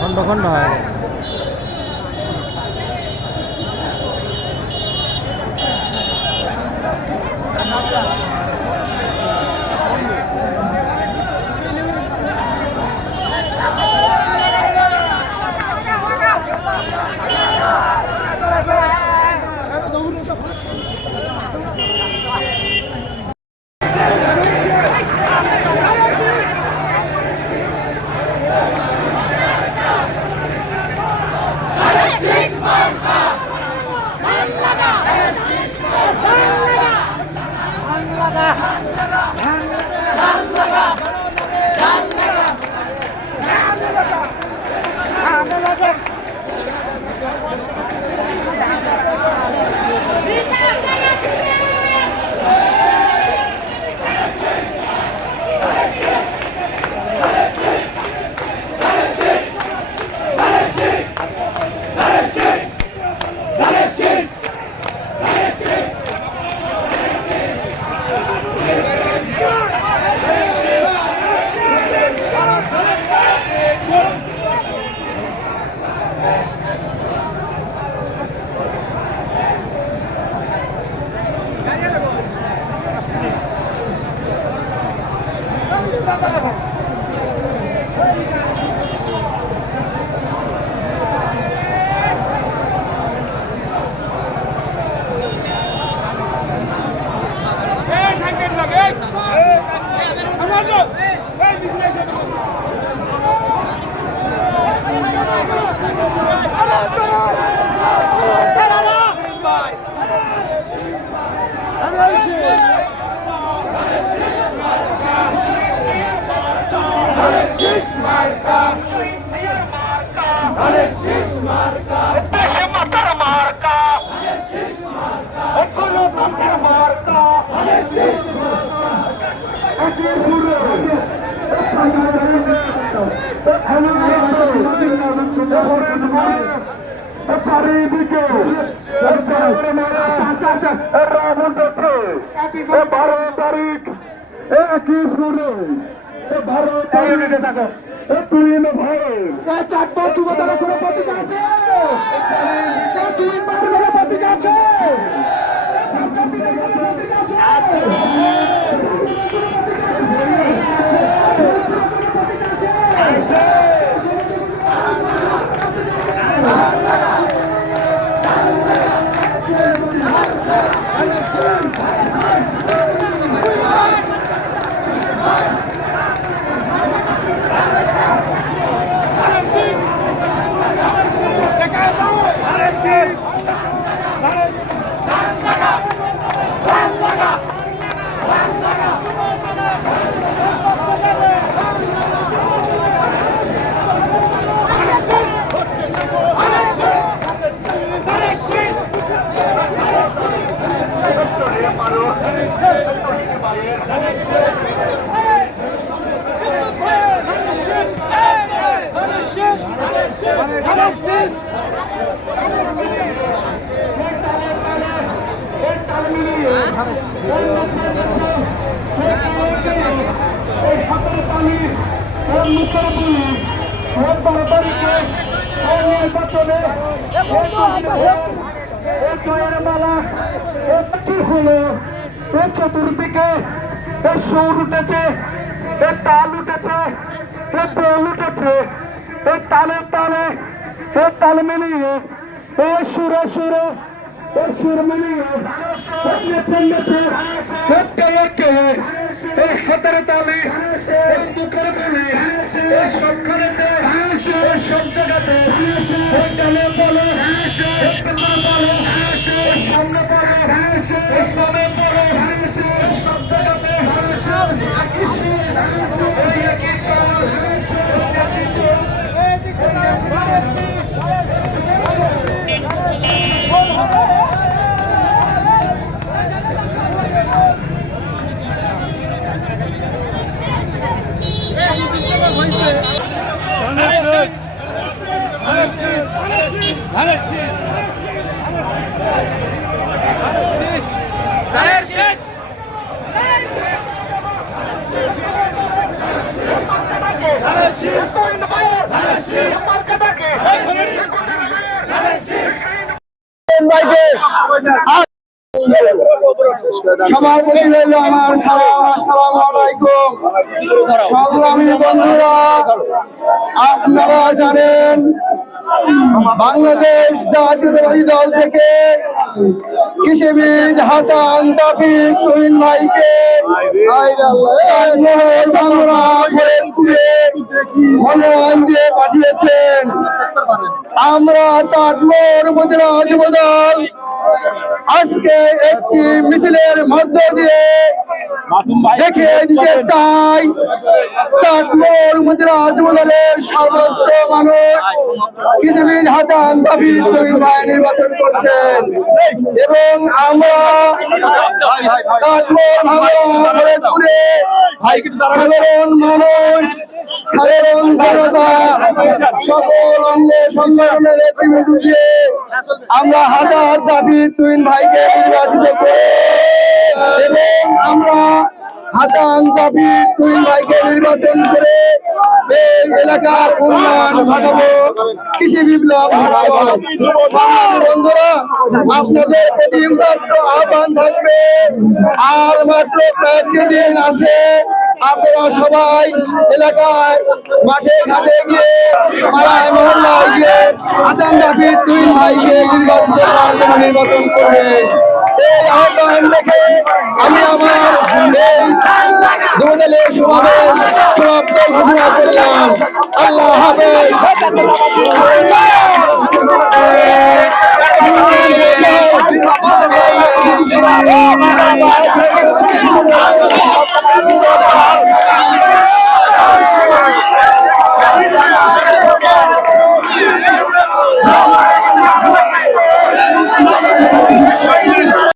খন্ড খন্ড হয়ে গেছে। চারিদিকে 12 তারিখ একই সুরে 12 তারিখ তুই ভাই চারবার যুবতারা করে প্রতীক আছে, তুই মারবে প্রতীক আছে, চতুর্দিকে সুর উঠেছে, তাল উঠেছে, দোল উঠেছে, তালে তালে তাল মিলিয়ে সুরে সুরে সুর মিলিয়ে হাতের তালে মুখের বলে সব খানেতে সব জায়গাতে ডালে বলো বলো সামনে বলো সামনে বলো সব জায়গাতে হয়েছে সভাপতি রইল আমার সালাম, আসসালামু আলাইকুম। সংগ্রামী বন্ধুরা, আপনারা জানেন বাংলাদেশ জাতীয়তাবাদী দল থেকে কৃষিবিদ হাসান তাফিক তুহিন ভাইকে মনোনয়ন দিয়ে পাঠিয়েছেন। আমরা চাটমোহর উপজেলা যুবদল আজকে একটি মিছিলের মধ্য দিয়ে দেখিয়ে দিতে চাই চাটমোহর উপজেলা যুবদলের সর্বোচ্চ মানুষ কৃষিবিদ হাসান তাফিক তুহিন ভাই নির্বাচন করছেন এবং আমরা চাটমোহর ভাঙড়া ফরিদপুরে সাধারণ মানুষ সাধারণ জনতা সকল অঙ্গ সংগঠনের নেতৃত্ব দিয়ে আমরা হাসান তাফিক তুহিন ভাইকে নির্বাচিত করি এবং আমরা হাসান তাফিক তুহিন ভাইকে নির্বাচন করে এই এলাকার উন্নয়ন ঘটাবো, কৃষি বিপ্লব ঘটাবো। বন্ধুরা, আপনাদের প্রতি উদাত্ত আহ্বান থাকবে, আর মাত্র কয়েকটি দিন আছে। আপনারা সবাই এলাকায় মাঠে ঘাটে গিয়ে পাড়ায় মহল্লায় গিয়ে হাসান তাফিক তুহিন ভাইকে নির্বাচন করবেন। এই আহ্বান দেখে আমি আমার এই যুবদলের সমাবেশ সমাপ্ত ঘোষণা করলাম। আল্লাহ হাফেজ।